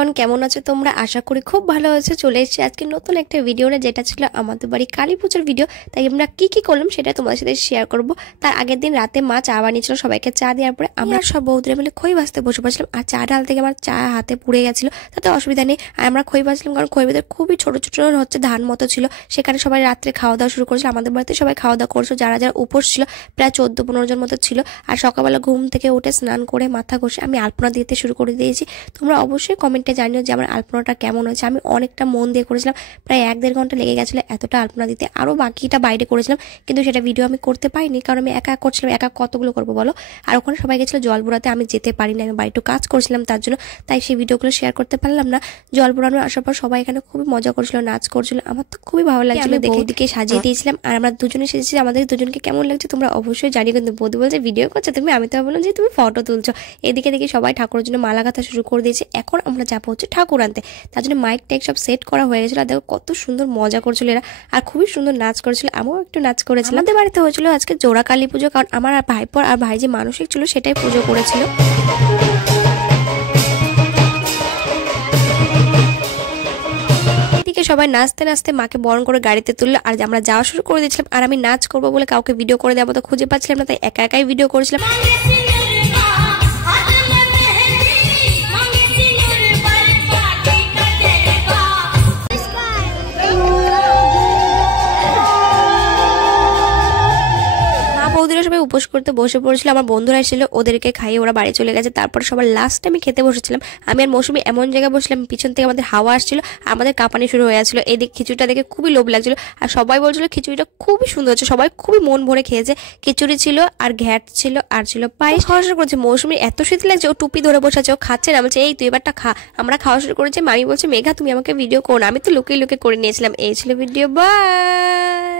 Everyone, কেমন আছো তোমরা? আশা করি খুব ভালো আছো। চলে এসেছি আজকে নতুন একটা ভিডিও নিয়ে, যেটা ছিল আমাদের বাড়ি কালী পুজোর ভিডিও। তাই আমরা কি কি করলাম সেটা তোমাদের সাথে শেয়ার করব। তার আগের দিন রাতে মা চা বানিয়েছিল, সবাইকে চা দেওয়ার পরে আমরা সব বৌদিরা মিলে খই ভাজতে বসে পড়ছিলাম। আর চা ঢাল থেকে আমার চা হাতে পুড়ে গেছিল, তাতে অসুবিধা নেই। আর আমরা খই ভাজলাম, কারণ খই ভিতরে খুবই ছোট ছোট হচ্ছে ধান মতো ছিল। সেখানে সবাই রাত্রে খাওয়া দাওয়া শুরু করেছিল। আমাদের বাড়িতে সবাই খাওয়া দাওয়া করছিল, যারা যারা উপোস ছিল প্রায় 14-15 জন মতো ছিল। আর সকালবেলা ঘুম থেকে উঠে স্নান করে মাথা ঘষে আমি আলপনা দিতে শুরু করে দিয়েছি। তোমরা অবশ্যই কমেন্টে জানিও যে আমার আলপনাটা কেমন হয়েছে। আমি অনেকটা মন দিয়ে করেছিলাম, প্রায় 1-1.5 ঘন্টা লেগে গেছিলো এতটা আলপনা দিতে। আরও বাকিটা বাইরে করেছিলাম, কিন্তু সেটা ভিডিও আমি করতে পারিনি, কারণ আমি একা করছিলাম। একা কতগুলো করবো বলো? আর ওখানে সবাই গেছিলো জল বোড়াতে, আমি যেতে পারিনি, আমি বাড়িতে কাজ করছিলাম তার জন্য। তাই সেই ভিডিওগুলো শেয়ার করতে পারলাম না। জল বোড়ানো আসার পর সবাই এখানে খুবই মজা করছিল, নাচ করছিল। আমার তো খুবই ভালো লাগছিল দেখে। দিকে সাজিয়ে দিয়েছিলাম, আর আমরা দুজনে সেজেছি। আমাদের দুজনকে কেমন লাগছে তোমরা অবশ্যই জানিও। কিন্তু বৌদি বলছে ভিডিও করছো তুমি, আমি তো বললাম যে তুমি ফটো তুলছো। এদিকে দেখি সবাই ঠাকুরের জন্য মালা গাঁথা শুরু করে দিয়েছে। এখন আমরা যাবো হচ্ছে ঠাকুর আনতে, তার জন্য মাইক টাইক সব সেট করা হয়ে গেছিলো। আর দেখো কত সুন্দর মজা করছিল এরা, আর খুবই সুন্দর নাচ করেছিল। আমিও একটু নাচ করেছিলাম। আমাদের বাড়িতে হয়েছিল আজকে জোড়া কালী পুজো, কারণ আমার আর ভাইপোর আর ভাই যে মানসিক ছিল সেটাই পুজো করেছিল। এদিকে সবাই নাচতে নাচতে মাকে বরণ করে গাড়িতে তুললো, আর আমরা যাওয়া শুরু করে দিয়েছিলাম। আর আমি নাচ করবো বলে কাউকে ভিডিও করে দেওয়ার মতো খুঁজে পাচ্ছিলাম না, তাই একা একাই ভিডিও করেছিলাম। বৌদিরা সবাই উপোস করতে বসে পড়েছিল। আমার বন্ধুরা এসেছিল, ওদেরকে খাইয়ে ওরা বাড়ি চলে গেছে। তারপর সবার লাস্ট আমি খেতে বসেছিলাম। আমি আর মৌসুমি এমন জায়গায় বসলাম, পিছন থেকে আমাদের হাওয়া আসছিল, আমাদের কাঁপানি শুরু হয়ে যাচ্ছিল। এদিকে খিচুড়িটা দেখে খুবই লোভ লাগছিল, আর সবাই বলছিল খিচুড়িটা খুবই সুন্দর হচ্ছে। সবাই খুবই মন ভরে খেয়েছে। খিচুড়ি ছিল, আর ঘ্যাট ছিল, আর ছিল পায়েস। খাওয়া শুরু করেছে। মৌসুমি এত শীত লাগছে, ও টুপি ধরে বসে আছে, ও খাচ্ছে না। বলছে এই তুই এবারটা খা। আমরা খাওয়া শুরু করেছি। মামি বলছে মেঘা তুমি আমাকে ভিডিও করো না। আমি তো লুকিয়ে লুকিয়ে করে নিয়েছিলাম। এই ছিল ভিডিও। বাই।